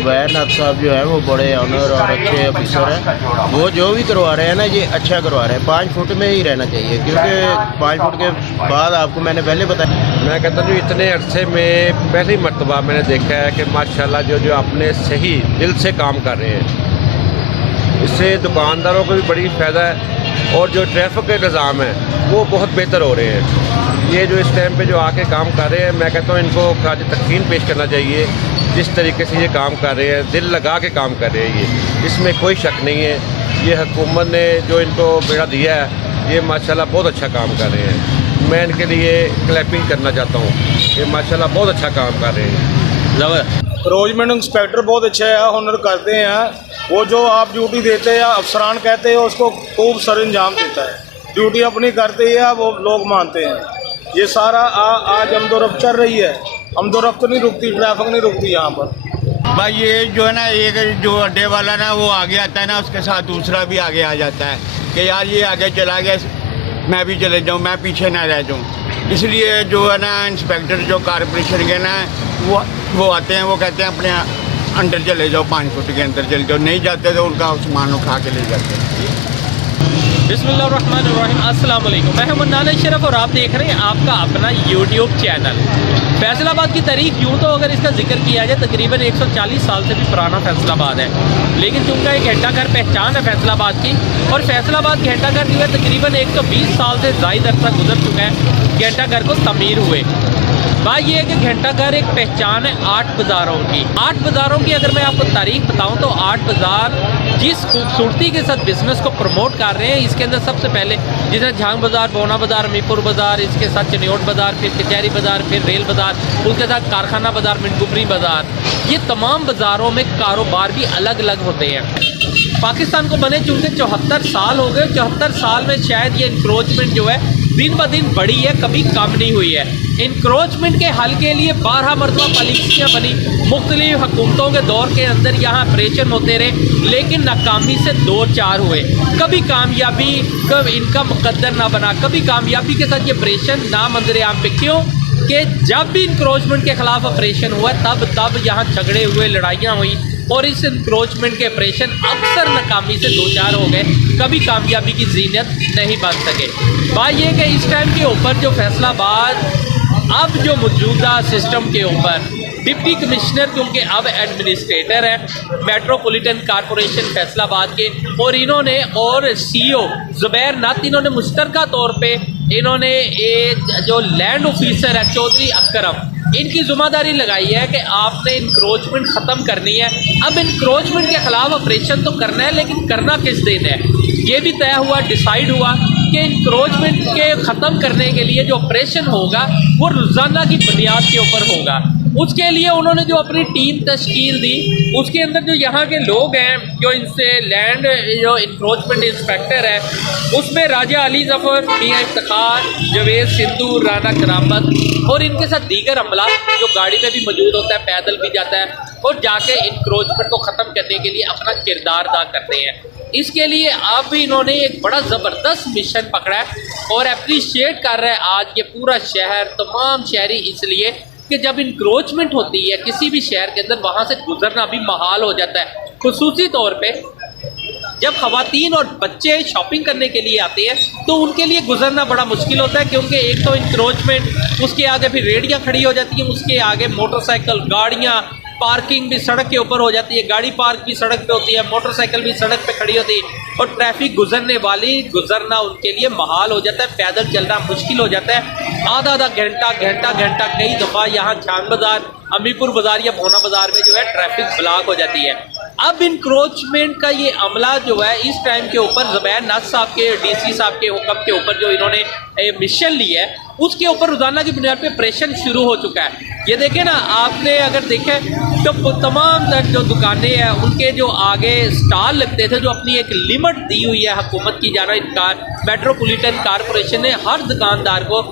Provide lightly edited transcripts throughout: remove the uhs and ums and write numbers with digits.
जुबैर नाथ साहब जो है वो बड़े ऑनर और अच्छे ऑफिसर हैं। वो जो भी करवा रहे हैं ना ये अच्छा करवा रहे हैं। 5 फुट में ही रहना चाहिए, क्योंकि 5 फुट के बाद आपको मैंने पहले बताया। मैं कहता हूँ इतने अरसे में पहली मरतबा मैंने देखा है कि माशाल्लाह जो अपने सही दिल से काम कर रहे हैं, इससे दुकानदारों को भी बड़ी फ़ायदा है और जो ट्रैफिक के निज़ाम है वो बहुत बेहतर हो रहे हैं। ये जो इस टाइम पे जो आके काम कर रहे हैं, मैं कहता हूँ इनको खाज तकसीम पेश करना चाहिए। जिस तरीके से ये काम कर रहे हैं, दिल लगा के काम कर रहे हैं, ये इसमें कोई शक नहीं है। ये हुकूमत ने जो इनको बेड़ा दिया है, ये माशाल्लाह बहुत अच्छा काम कर रहे हैं। मैं इनके लिए क्लैपिंग करना चाहता हूँ कि माशाल्लाह बहुत अच्छा काम कर रहे हैं। रोजमेंट इंस्पेक्टर बहुत अच्छे हैं, हुनर करते हैं। वो जो आप ड्यूटी देते हैं अफसरान कहते हैं उसको खूब सर अंजाम देता है। ड्यूटी अपनी करते हैं वो लोग मानते हैं। ये सारा आज आमदोरफ्त चल रही है, आमदोरफ्त नहीं रुकती, ट्रैफिक नहीं रुकती यहाँ पर। भाई ये जो है ना, एक जो अड्डे वाला ना वो आगे आता है ना, उसके साथ दूसरा भी आगे आ जाता है कि यार ये आगे चला गया, मैं भी चले जाऊँ, मैं पीछे ना रह जाऊँ। इसलिए जो है ना इंस्पेक्टर जो कॉरपोरेशन के ना वो आते हैं, वो कहते हैं अपने अंदर चले जाओ, 5 फुट के अंदर चले जाओ। नहीं जाते तो उनका सामान उठा के ले जाते हैं। बिस्मिल्लाहिर्रहमानिर्रहीम, अस्सलाम वालेकुम। मैं हूं मन्नान अशरफ और आप देख रहे हैं आपका अपना यूट्यूब चैनल। फैसलाबाद की तारीख यूँ तो अगर इसका जिक्र किया जाए तकरीबन 140 साल से भी पुराना फैसलाबाद है, लेकिन चूँकि एक घंटाघर पहचान है फैसलाबाद की, और फैसलाबाद घंटाघर जो है तकरीबन 120 साल से ज़ायद अरसा गुजर चुका है घंटाघर को तमीर हुए। बात यह है कि घंटाघर एक पहचान है 8 बाज़ारों की। 8 बाज़ारों की अगर मैं आपको तारीख बताऊं तो 8 बाज़ार जिस खूबसूरती के साथ बिज़नेस को प्रमोट कर रहे हैं, इसके अंदर सबसे पहले जैसे झांग बाज़ार, बोना बाज़ार, मीरपुर बाज़ार, इसके साथ चनियोट बाज़ार, फिर कचहरी बाज़ार, फिर रेल बाज़ार, उसके साथ कारखाना बाज़ार, मिंटगुपरी बाज़ार। ये तमाम बाज़ारों में कारोबार भी अलग अलग होते हैं। पाकिस्तान को बने चूँकि 74 साल हो गए, 74 साल में शायद ये इंक्रोचमेंट जो है दिन ब दिन बढ़ी है, कभी कम नहीं हुई है। इंक्रोचमेंट के हल के लिए 12 मरतबा पॉलिसियाँ बनी, मुख्तलिफ हुकूमतों के दौर के अंदर यहाँ ऑपरेशन होते रहे, लेकिन नाकामी से 2-4 हुए। कभी कामयाबी कभी इनका मुकद्दर ना बना, कभी कामयाबी के साथ ये ऑपरेशन ना मंजर आम पे। क्यों कि जब भी इंक्रोचमेंट के ख़िलाफ़ ऑपरेशन हुआ तब यहाँ झगड़े हुए, लड़ाइयाँ हुई, और इस इंक्रोचमेंट के ऑपरेशन अक्सर नाकामी से 2-4 हो गए, कभी कामयाबी की ज़ीनत नहीं बन सके। बात यह कि इस टाइम के ऊपर जो फैसलाबाद अब जो मौजूदा सिस्टम के ऊपर डिप्टी कमिश्नर, क्योंकि अब एडमिनिस्ट्रेटर है मेट्रोपॉलिटन कॉरपोरेशन फैसलाबाद के, और इन्होंने और सीईओ जुबैर नाथ, इन्होंने मुश्तरका तौर पे इन्होंने एक जो लैंड ऑफिसर है चौधरी अकरम, इनकी ज़िम्मेदारी लगाई है कि आपने इंक्रोचमेंट ख़त्म करनी है। अब इंक्रोचमेंट के ख़िलाफ़ ऑपरेशन तो करना है, लेकिन करना किस दिन है ये भी तय हुआ, डिसाइड हुआ कि इंक्रोचमेंट के ख़त्म करने के लिए जो ऑपरेशन होगा वो रोज़ाना की बुनियाद के ऊपर होगा। उसके लिए उन्होंने जो अपनी टीम तश्कील दी, उसके अंदर जो यहाँ के लोग हैं, जो इनसे लैंड जो इंक्रोचमेंट इंस्पेक्टर है, उसमें राजा अली ज़फ़र, मियाँ इफ्तिखार, जवेद सिंधु, राना करामत और इनके साथ दीगर अमला जो गाड़ी में भी मौजूद होता है, पैदल भी जाता है और जाके इंक्रोचमेंट को ख़त्म करने के लिए अपना किरदार अदा करते हैं। इसके लिए अब इन्होंने एक बड़ा ज़बरदस्त मिशन पकड़ा है और अप्रिशिएट कर रहा है आज ये पूरा शहर, तमाम शहरी, इसलिए कि जब इंक्रोचमेंट होती है किसी भी शहर के अंदर, वहाँ से गुजरना भी महाल हो जाता है। खुसूसी तौर पे जब ख़वातीन और बच्चे शॉपिंग करने के लिए आते हैं तो उनके लिए गुजरना बड़ा मुश्किल होता है, क्योंकि एक तो इंक्रोचमेंट, उसके आगे फिर रेडियाँ खड़ी हो जाती हैं, उसके आगे मोटरसाइकिल, गाड़ियाँ, पार्किंग भी सड़क के ऊपर हो जाती है, गाड़ी पार्क भी सड़क पे होती है, मोटरसाइकिल भी सड़क पे खड़ी होती है, और ट्रैफिक गुजरने वाली गुजरना उनके लिए महाल हो जाता है, पैदल चलना मुश्किल हो जाता है। आधा घंटा कई दफ़ा यहाँ झांग बाज़ार, अमीपुर बाज़ार या भोना बाज़ार में जो है ट्रैफिक ब्लॉक हो जाती है। अब इंक्रोचमेंट का ये अमला जो है इस टाइम के ऊपर जुबैर नाथ साहब के, डीसी साहब के हुक्म के ऊपर जो इन्होंने मिशन लिया है, उसके ऊपर रोज़ाना की बुनियाद पे ऑपरेशन शुरू हो चुका है। ये देखें ना, आपने अगर देखें तो तमाम जो दुकानें हैं उनके जो आगे स्टॉल लगते थे, जो अपनी एक लिमिट दी हुई है हुकूमत की जानिब मेट्रोपॉलिटन कॉरपोरेशन ने हर दुकानदार को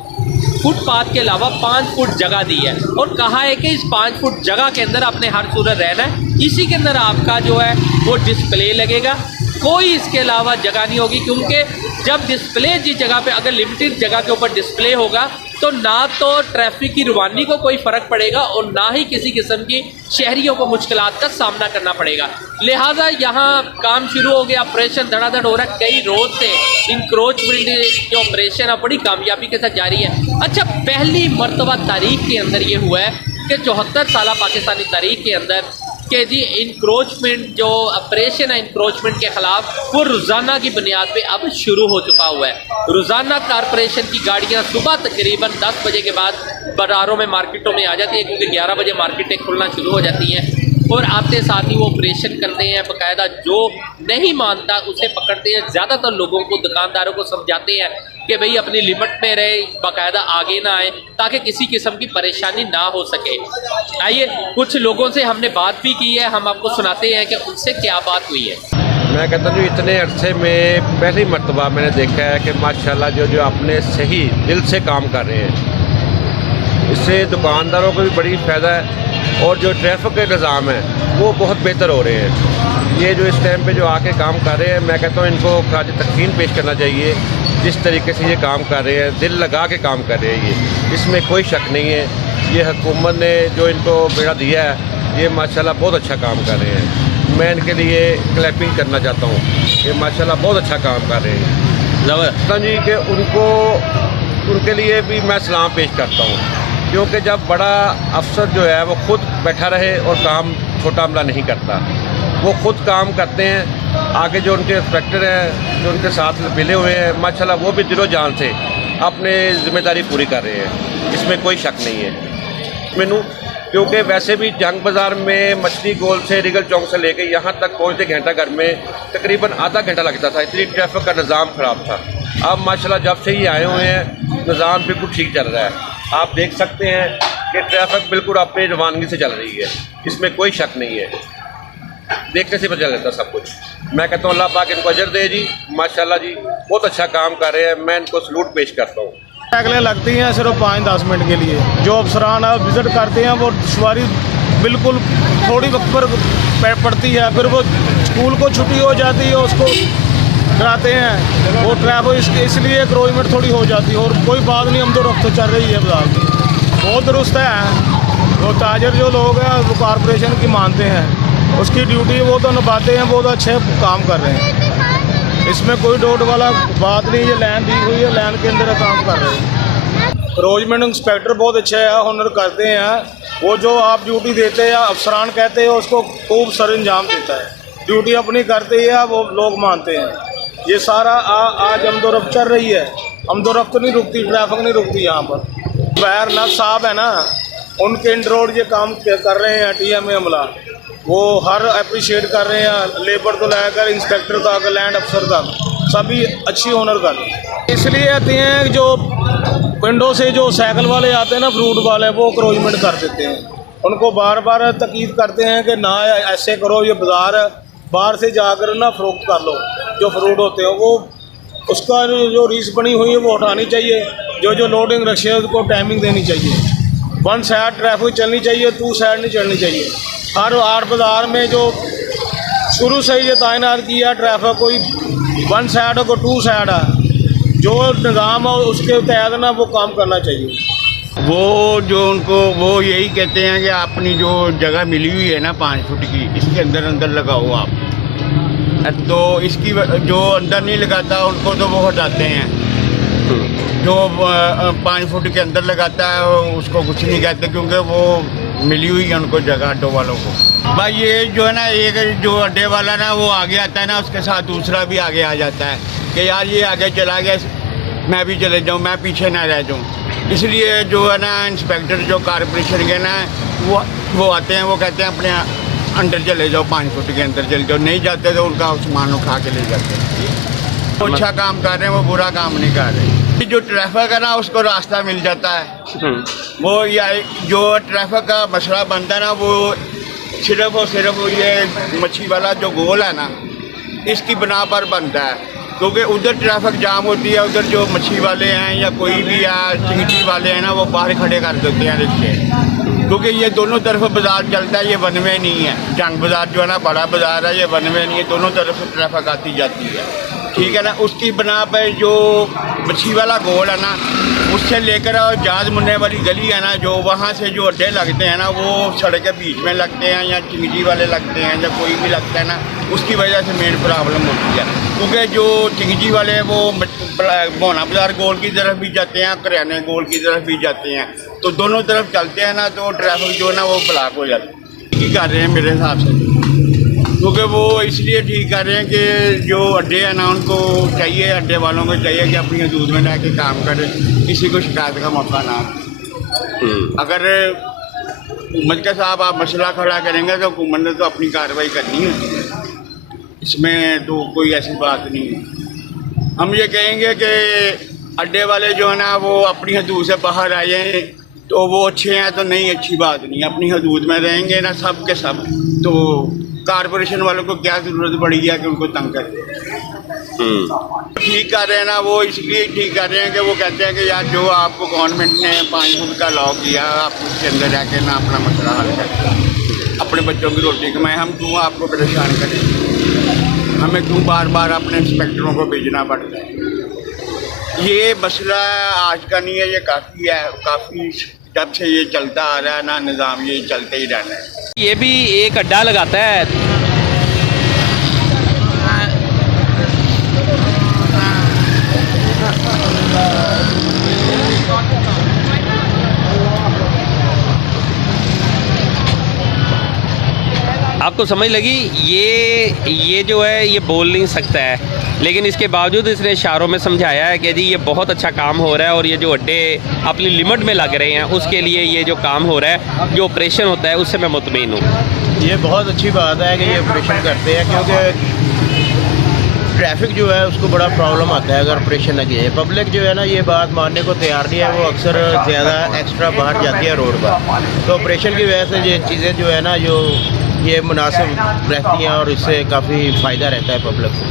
फुटपाथ के अलावा 5 फुट जगह दी है और कहा है कि इस 5 फुट जगह के अंदर आपने हर सूरत रहना है। इसी के अंदर आपका जो है वो डिस्प्ले लगेगा, कोई इसके अलावा जगह नहीं होगी, क्योंकि जब डिस्प्ले जिस जगह पे, अगर लिमिटेड जगह के ऊपर डिस्प्ले होगा तो ना तो ट्रैफिक की रवानी को कोई फ़र्क पड़ेगा और ना ही किसी किस्म की शहरियों को मुश्किलात का सामना करना पड़ेगा। लिहाजा यहाँ काम शुरू हो गया, ऑपरेशन धड़ाधड़ हो रहा है। कई रोज से इंक्रोचमेंट जो ऑपरेशन है बड़ी कामयाबी के साथ जारी है। अच्छा, पहली मरतबा तारीख के अंदर ये हुआ है कि 74 साल पाकिस्तानी तारीख के अंदर कि जी इंक्रोचमेंट जो ऑपरेशन है इंक्रोचमेंट के ख़िलाफ़ वो रोज़ाना की बुनियाद पे अब शुरू हो चुका हुआ है। रोज़ाना कारपोरेशन की गाड़ियां सुबह तकरीबन 10 बजे के बाद बाज़ारों में मार्केटों में आ जाती हैं, क्योंकि 11 बजे मार्केटें खुलना शुरू हो जाती हैं और आते साथ ही वो ऑपरेशन करते हैं। बाकायदा जो नहीं मानता उसे पकड़ते हैं। ज़्यादातर लोगों को, दुकानदारों को समझाते हैं कि भाई अपनी लिमिट में रहे, बाकायदा आगे ना आए ताकि किसी किस्म की परेशानी ना हो सके। आइए कुछ लोगों से हमने बात भी की है, हम आपको सुनाते हैं कि उनसे क्या बात हुई है। मैं कहता हूँ इतने अरसे में पहली मरतबा मैंने देखा है कि माशाल्लाह जो अपने सही दिल से काम कर रहे हैं, इससे दुकानदारों को भी बड़ी फ़ायदा है और जो ट्रैफिक के निज़ाम है वो बहुत बेहतर हो रहे हैं। ये जो इस टाइम पे जो आके काम कर रहे हैं, मैं कहता हूँ इनको खाज तकसीम पेश करना चाहिए। जिस तरीके से ये काम कर रहे हैं, दिल लगा के काम कर रहे हैं, ये इसमें कोई शक नहीं है। ये हुकूमत ने जो इनको बेड़ा दिया है, ये माशाल्लाह बहुत अच्छा काम कर रहे हैं। मैं इनके लिए क्लैपिंग करना चाहता हूँ कि माशाल्लाह बहुत अच्छा काम कर रहे हैं। ज़बरदस्त जी कि उनके लिए भी मैं सलाम पेश करता हूँ, क्योंकि जब बड़ा अफसर जो है वो खुद बैठा रहे और काम छोटा अमला नहीं करता, वो खुद काम करते हैं। आगे जो उनके इंस्पेक्टर हैं जो उनके साथ मिले हुए हैं, माशाल्लाह वो भी दिलो जान से अपने ज़िम्मेदारी पूरी कर रहे हैं, इसमें कोई शक नहीं है मैनू। क्योंकि वैसे भी जंग बाज़ार में मछली गोल से रिगल चौक से लेके यहाँ तक पहुँचते घंटा घर में तकरीबन आधा घंटा लगता था, इतनी ट्रैफिक का निज़ाम ख़राब था। अब माशाल्लाह जब से ही आए हुए हैं निज़ाम बिल्कुल ठीक चल रहा है। आप देख सकते हैं कि ट्रैफिक बिल्कुल अपनी रवानगी से चल रही है, इसमें कोई शक नहीं है, देखने से पता चल जाता सब कुछ। मैं कहता हूँ अल्लाह पाक इनको अजर दे जी, माशाल्लाह जी बहुत अच्छा काम कर रहे हैं। मैं इनको सलूट पेश करता हूँ। साइकिलें लगती हैं सिर्फ 5-10 मिनट के लिए। जो अफसरान विज़िट करते हैं वो दुश्वारी बिल्कुल थोड़ी वक्त पर पड़ती है, फिर वो स्कूल को छुट्टी हो जाती है उसको कराते हैं, वो ट्रैफिक इसलिए क्रोचमेंट थोड़ी हो जाती है। और कोई बात नहीं, हम तो रफ्त चल रही है बाजार की, बहुत दुरुस्त है। वो ताजर जो लोग हैं वो कारपोरेशन की मानते हैं, उसकी ड्यूटी वो तो निभाते हैं, बहुत अच्छे काम कर रहे हैं, इसमें कोई डाउट वाला बात नहीं। ये लाइन दी हुई है, लाइन के अंदर काम कर रहे हैं। क्रोचमेंट इंस्पेक्टर बहुत अच्छे हैं, हुनर करते हैं। वो जो आप ड्यूटी देते हैं, अफसरान कहते हैं, उसको खूब सर अंजाम देता है। ड्यूटी अपनी करते हैं, वो लोग मानते हैं। ये सारा आज हमदोरफ्त चल रही है, हमदोरफ्त नहीं रुकती, ट्रैफिक नहीं रुकती यहाँ पर। बैर नफ साहब है ना, उनके इन रोड ये काम कर रहे हैं, TMA अमला वो हर अप्रिशिएट कर रहे हैं, लेबर तो लेकर इंस्पेक्टर तक, लैंड अफसर तक, सभी अच्छी ऑनर कर रहे हैं। इसलिए आते हैं जो विंडो से जो साइकिल वाले आते हैं ना, फ्रूट वाले, वो क्रोचमेंट कर देते हैं। उनको बार बार ताकीद करते हैं कि ना ऐसे करो, ये बाज़ार है, बाहर से जाकर ना फ़रोख्त कर लो। जो फ्रूट होते हैं वो उसका जो रीस बनी हुई है वो हटानी चाहिए। जो लोडिंग रश है उसको टाइमिंग देनी चाहिए। 1 साइड ट्रैफिक चलनी चाहिए, 2 साइड नहीं चलनी चाहिए। हर आठ बाज़ार में जो शुरू से ही ये तैनात किया ट्रैफिक, कोई 1 साइड को 2 साइड है, जो निज़ाम है उसके तहत ना वो काम करना चाहिए। वो जो उनको वो यही कहते हैं कि अपनी जो जगह मिली हुई है ना 5 फुट की, इसके अंदर अंदर लगाओ आप। तो इसकी जो अंदर नहीं लगाता उनको तो वो हटाते हैं। जो 5 फुट के अंदर लगाता है उसको कुछ नहीं कहते, क्योंकि वो मिली हुई है उनको जगह अड्डों वालों को। भाई ये जो है ना, एक जो अड्डे वाला ना वो आगे आता है ना, उसके साथ दूसरा भी आगे आ जाता है कि यार ये आगे चला गया, मैं भी चले जाऊँ, मैं पीछे ना रह जाऊँ। इसलिए जो है ना इंस्पेक्टर जो कारपोरेशन के ना वो आते हैं, वो कहते हैं अपने अंदर चले जाओ, 5 फुट के अंदर चले जाओ। नहीं जाते तो उनका सामान उठा के ले जाते हैं। वो अच्छा काम कर रहे हैं, वो बुरा काम नहीं कर रहे। जो ट्रैफिक है ना उसको रास्ता मिल जाता है। वो या जो ट्रैफिक का मसला बनता है ना, वो सिर्फ और सिर्फ ये मच्छी वाला जो गोल है ना, इसकी बना पर बनता है। क्योंकि उधर ट्रैफिक जाम होती है, उधर जो मच्छी वाले हैं या कोई भी या चिंगड़ी वाले हैं ना, वो बाहर खड़े कर देते हैं रिक्शे, क्योंकि ये दोनों तरफ बाजार चलता है, ये वन वे नहीं है। जंग बाज़ार जो है ना बड़ा बाज़ार है, ये वन वे नहीं है, दोनों तरफ ट्रैफिक आती जाती है। ठीक है ना, उसकी बना पर जो बछी वाला गोल है ना, उससे लेकर जाज मुन्ने वाली गली है ना, जो वहाँ से जो अड्डे लगते हैं ना, वो सड़क के बीच में लगते हैं या चिंगजी वाले लगते हैं या कोई भी लगता है ना, उसकी वजह से मेन प्रॉब्लम होती है। क्योंकि जो चिंगजी वाले हैं वो मोना बाजार गोल की तरफ भी जाते हैं, करियाने गोल की तरफ भी जाते हैं, तो दोनों तरफ चलते हैं ना, तो ट्रैफिक जो है ना वो ब्लॉक हो जाता है। ठीक कर रहे हैं मेरे हिसाब से, क्योंकि वो इसलिए ठीक कर रहे हैं कि जो अड्डे हैं ना, उनको चाहिए, अड्डे वालों को चाहिए कि अपनी हदूद में रह के काम करें, किसी को शिकायत का मौका ना। अगर हुकूमत के साहब आप मसला खड़ा करेंगे तो हुकूमत ने तो अपनी कार्रवाई करनी होती है, इसमें तो कोई ऐसी बात नहीं है। हम ये कहेंगे कि अड्डे वाले जो है ना वो अपनी हदूद से बाहर आ जाएँ तो वो अच्छे हैं, तो नहीं अच्छी बात नहीं, अपनी हदूद में रहेंगे ना सब के सब, तो कारपोरेशन वालों को क्या ज़रूरत पड़ी है कि उनको तंग करें। ठीक कर रहे हैं ना, वो इसलिए ठीक कर रहे हैं कि वो कहते हैं कि यार जो आपको गवर्नमेंट ने 5 फुट का लॉ किया, आप उसके अंदर रह के ना अपना मसला हल करें, अपने बच्चों की रोटी कमाएं, हम क्यों आपको परेशान करें, हमें क्यों बार बार अपने इंस्पेक्टरों को भेजना पड़ता है। ये मसला आज का नहीं है, ये काफ़ी जब से ये चलता आ रहा है ना निज़ाम, ये चलते ही रहना है। ये भी एक अड्डा लगाता है। आपको समझ लगी? ये जो है ये बोल नहीं सकता है, लेकिन इसके बावजूद इसने इशारों में समझाया है कि जी ये बहुत अच्छा काम हो रहा है और ये जो अड्डे अपनी लिमिट में लग रहे हैं उसके लिए ये जो काम हो रहा है, जो ऑपरेशन होता है, उससे मैं मुतमईन हूँ। ये बहुत अच्छी बात है कि ये ऑपरेशन करते हैं, क्योंकि ट्रैफिक जो है उसको बड़ा प्रॉब्लम आता है अगर ऑपरेशन न किया जाए। पब्लिक जो है ना ये बात मानने को तैयार नहीं है, वो अक्सर ज़्यादा एक्स्ट्रा बाहर जाती है रोड पर, तो ऑपरेशन की वजह से ये चीज़ें जो है ना जो ये मुनासिब रहती हैं और इससे काफ़ी फ़ायदा रहता है पब्लिक को।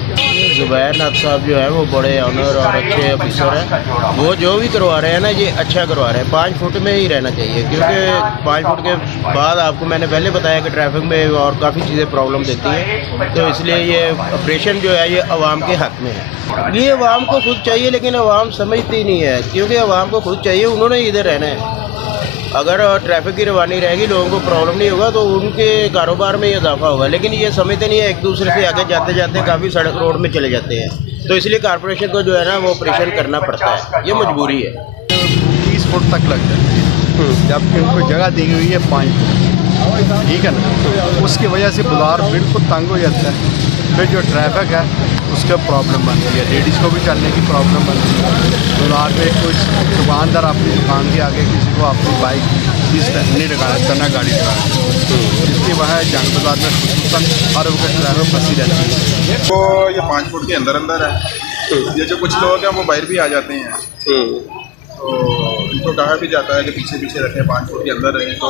ज़ुबैर नाथ साहब जो है वो बड़े ऑनर और अच्छे ऑफिसर हैं, वो जो भी करवा रहे हैं ना ये अच्छा करवा रहे हैं। 5 फुट में ही रहना चाहिए, क्योंकि 5 फुट के बाद आपको मैंने पहले बताया कि ट्रैफिक में और काफ़ी चीज़ें प्रॉब्लम देती हैं, तो इसलिए ये ऑपरेशन जो है ये अवाम के हक़ में है। ये अवाम को खुद चाहिए, लेकिन अवाम समझती नहीं है, क्योंकि अवाम को खुद चाहिए, उन्होंने इधर रहना है। अगर ट्रैफिक की रवानी रहेगी, लोगों को प्रॉब्लम नहीं होगा, तो उनके कारोबार में इजाफा होगा, लेकिन ये समझते नहीं है, एक दूसरे से आगे जाते जाते काफ़ी सड़क रोड में चले जाते हैं, तो इसलिए कारपोरेशन को जो है ना वो ऑपरेशन करना पड़ता है, ये मजबूरी है। 30 फुट तक लग जाती है, जबकि उनको जगह दी हुई है 5 फुट, ठीक है ना, उसकी वजह से बाजार बिल्कुल तंग हो जाता है। फिर जो ट्रैफिक है उसका प्रॉब्लम बनती है, लेडीज़ को भी चलने की प्रॉब्लम बनती है। बाजार में कोई दुकानदार अपनी दुकान के आगे किसी को अपनी बाइक इस नहीं लगाना, तना गाड़ी लगाना, इसकी वजह जंग बाजार में खुसूसन हर वक्त ट्रैफिक फंसी रहती है। तो ये 5 फुट के अंदर है, ये जो कुछ लोग हैं वो बाहर भी आ जाते हैं, तो इनको कहा भी जाता है कि पीछे पीछे रखें, 5 फुट के अंदर रहें तो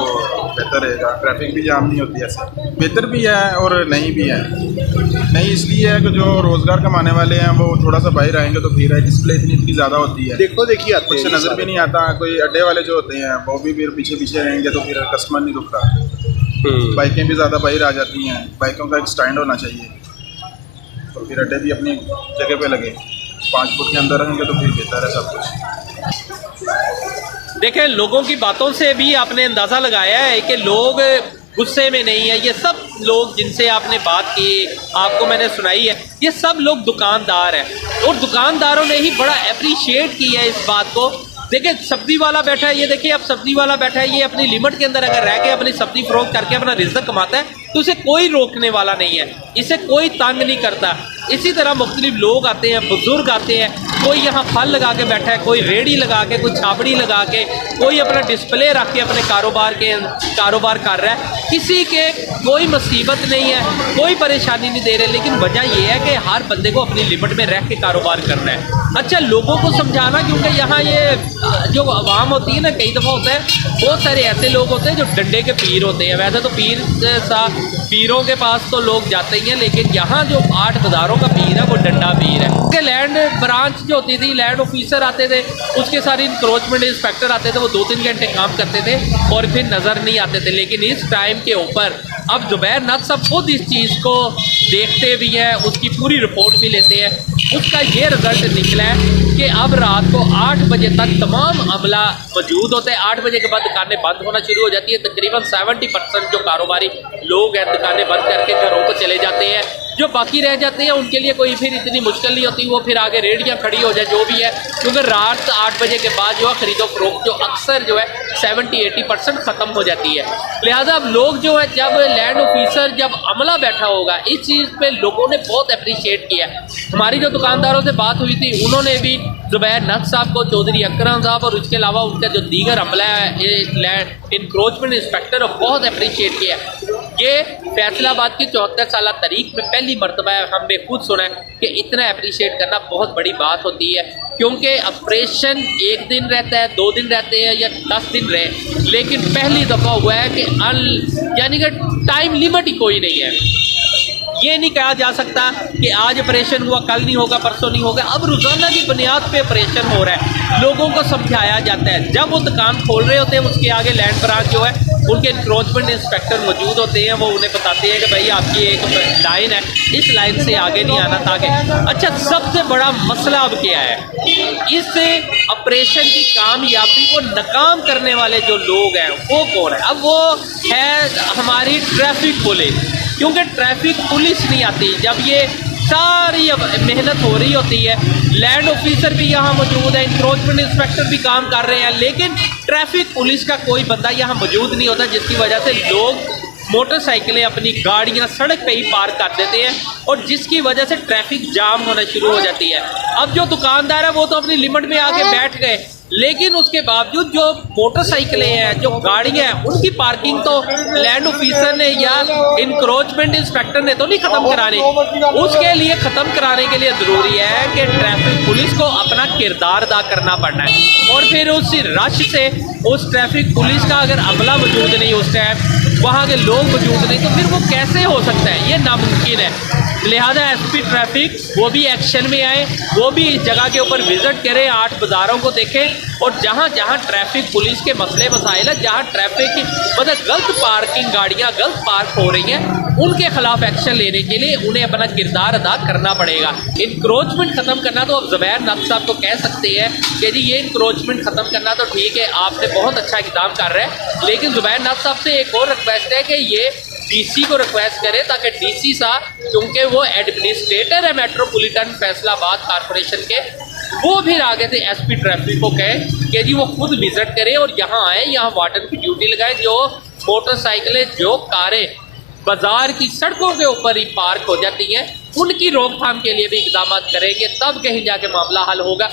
बेहतर रहेगा, ट्रैफिक भी जाम नहीं होती ऐसे। बेहतर भी है और नहीं भी है। नहीं इसलिए है कि जो रोज़गार कमाने वाले हैं वो थोड़ा सा बाहर आएंगे तो फिर डिस्प्ले इतनी ज़्यादा होती है, देखिए आते कुछ नज़र भी नहीं आता। कोई अड्डे वाले जो होते हैं वो भी फिर पीछे पीछे रहेंगे तो फिर कस्टमर नहीं रुकता। बाइकें भी ज़्यादा बाहर आ जाती हैं, बाइकों का एक स्टैंड होना चाहिए, तो फिर अड्डे भी अपनी जगह पे लगे। 5 फुट के अंदर रहेंगे तो फिर बेहतर है सब कुछ। देखें, लोगों की बातों से भी आपने अंदाज़ा लगाया है कि लोग गुस्से में नहीं है। ये सब लोग जिनसे आपने बात की, आपको मैंने सुनाई है, ये सब लोग दुकानदार हैं और दुकानदारों ने ही बड़ा अप्रिशिएट किया है इस बात को। देखिए, सब्जी वाला बैठा है, ये देखिए अब सब्जी वाला बैठा है, ये अपनी लिमिट के अंदर अगर रह के अपनी सब्जी फरोख्त करके अपना रिज़्क कमाता है तो उसे कोई रोकने वाला नहीं है, इसे कोई तंग नहीं करता। इसी तरह मुख्तलिफ लोग आते हैं, बुजुर्ग आते हैं, कोई यहाँ फल लगा के बैठा है, कोई रेड़ी लगा के, कोई छाबड़ी लगा के, कोई अपना डिस्प्ले रख के अपने कारोबार कर रहा है। किसी के कोई मुसीबत नहीं है, कोई परेशानी नहीं दे रहे, लेकिन वजह यह है कि हर बंदे को अपनी लिमिट में रह के कारोबार करना है। अच्छा, लोगों को समझाना, क्योंकि यहाँ ये जो आवाम होती है ना, कई दफ़ा होता है बहुत सारे ऐसे लोग होते हैं जो डंडे के पीर होते हैं। वैसे तो पीरों के पास तो लोग जाते ही हैं, लेकिन यहाँ जो 8 बाज़ारों का पीर है वो डंडा पीर है। उसके लैंड ब्रांच जो होती थी, लैंड ऑफिसर आते थे, उसके सारे इंक्रोचमेंट इंस्पेक्टर आते थे, वो 2-3 घंटे काम करते थे और फिर नज़र नहीं आते थे। लेकिन इस टाइम के ऊपर अब जुबैर नथ साहब खुद इस चीज़ को देखते भी हैं, उसकी पूरी रिपोर्ट भी लेते हैं। उसका ये रिज़ल्ट निकला है कि अब रात को 8 बजे तक तमाम अमला मौजूद होते हैं। 8 बजे के बाद दुकानें बंद होना शुरू हो जाती है। तकरीबन 70% जो कारोबारी लोग हैं दुकानें बंद करके घरों को चले जाते हैं। जो बाकी रह जाते हैं उनके लिए कोई फिर इतनी मुश्किल नहीं होती, वो फिर आगे रेहड़ियाँ खड़ी हो जाए जो भी है, क्योंकि रात 8 बजे के बाद जो है खरीदो फरोख्त जो अक्सर जो है 70-80% ख़त्म हो जाती है। लिहाजा अब लोग जो है, जब लैंड ऑफिसर जब अमला बैठा होगा, इस चीज़ पे लोगों ने बहुत अप्रिशिएट किया। हमारी जो दुकानदारों से बात हुई थी उन्होंने भी जुबैर नथ साहब को, चौधरी अकरम साहब और उसके अलावा उनका जो दीगर अमला है लैंड इंक्रोचमेंट इंस्पेक्टर बहुत अप्रिशिएट किया। ये फैसलाबाद की 74 साल तारीख में पहली मरतबा हमने खुद सुना है कि इतना अप्रिशिएट करना बहुत बड़ी बात होती है, क्योंकि ऑपरेशन 1 दिन रहता है, 2 दिन रहते हैं या 10 दिन रहे, लेकिन पहली दफ़ा हुआ है कि यानी कि टाइम लिमिट ही कोई नहीं है। ये नहीं कहा जा सकता कि आज ऑपरेशन हुआ कल नहीं होगा, परसों नहीं होगा। अब रोज़ाना की बुनियाद पे ऑपरेशन हो रहा है, लोगों को समझाया जाता है। जब वो दुकान खोल रहे होते हैं उसके आगे लैंड ब्रांच जो है उनके इंक्रोचमेंट इंस्पेक्टर मौजूद होते हैं, वो उन्हें बताते हैं कि भाई आपकी एक लाइन है, इस लाइन से आगे नहीं आना था आगे। अच्छा, सबसे बड़ा मसला अब क्या है, इस ऑपरेशन की कामयाबी को नाकाम करने वाले जो लोग हैं वो कौन है? अब वो है हमारी ट्रैफिक पुलिस, क्योंकि ट्रैफिक पुलिस नहीं आती। जब ये सारी मेहनत हो रही होती है, लैंड ऑफिसर भी यहाँ मौजूद है, इंक्रोचमेंट इंस्पेक्टर भी काम कर रहे हैं, लेकिन ट्रैफिक पुलिस का कोई बंदा यहाँ मौजूद नहीं होता, जिसकी वजह से लोग मोटरसाइकिलें, अपनी गाड़ियाँ सड़क पे ही पार्क कर देते हैं और जिसकी वजह से ट्रैफिक जाम होना शुरू हो जाती है। अब जो दुकानदार है वो तो अपनी लिमिट में आके बैठ गए, लेकिन उसके बावजूद जो मोटरसाइकिलें हैं, जो गाड़ियाँ हैं, उनकी पार्किंग तो लैंड ऑफिसर ने या इंक्रोचमेंट इंस्पेक्टर ने तो नहीं ख़त्म करानी। उसके लिए ख़त्म कराने के लिए ज़रूरी है कि ट्रैफिक पुलिस को अपना किरदार अदा करना पड़ना है। और फिर उस रश से उस ट्रैफिक पुलिस का अगर अमला मौजूद नहीं उस टाइम, वहाँ के लोग मौजूद नहीं, तो फिर वो कैसे हो सकता है? ये नामुमकिन है। लिहाजा एसपी ट्रैफिक वो भी एक्शन में आए, वो भी इस जगह के ऊपर विजिट करें, 8 बाज़ारों को देखें और जहाँ जहाँ ट्रैफिक पुलिस के मसले मसाइल है, जहाँ ट्रैफिक की मतलब गलत पार्किंग, गाड़ियाँ गलत पार्क हो रही हैं, उनके खिलाफ एक्शन लेने के लिए उन्हें अपना किरदार अदा करना पड़ेगा। इंक्रोचमेंट ख़त्म करना तो अब जुबैर नथ साहब को कह सकते हैं कि जी ये इंक्रोचमेंट ख़त्म करना तो ठीक है, आपने बहुत अच्छा इक़दाम कर रहे हैं, लेकिन जुबैर नथ साहब से एक और रिक्वेस्ट है कि ये डीसी को रिक्वेस्ट करें ताकि डीसी साहब, क्योंकि वो एडमिनिस्ट्रेटर है मेट्रोपॉलिटन फैसलाबाद कॉरपोरेशन के, वो भी आगे से एसपी ट्रैफिक को कहें कि जी वो खुद विजिट करें और यहाँ आए, यहाँ वार्डन की ड्यूटी लगाएं। जो मोटरसाइकिलें, जो कारें बाज़ार की सड़कों के ऊपर ही पार्क हो जाती हैं, उनकी रोकथाम के लिए भी इक़दाम करेंगे, तब कहीं जाके मामला हल होगा।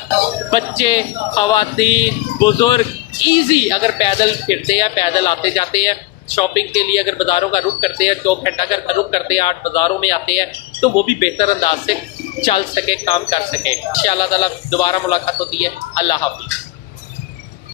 बच्चे, ख़वातीन, बुज़ुर्ग ईज़ी अगर पैदल फिरते हैं, पैदल आते जाते हैं, शॉपिंग के लिए अगर बाज़ारों का रुख करते हैं, 2 घंटा का रुख करते हैं, 8 बाज़ारों में आते हैं, तो वो भी बेहतर अंदाज से चल सके, काम कर सके। इंशाअल्लाह ताला दोबारा मुलाकात होती है। अल्लाह हाफ़िज़।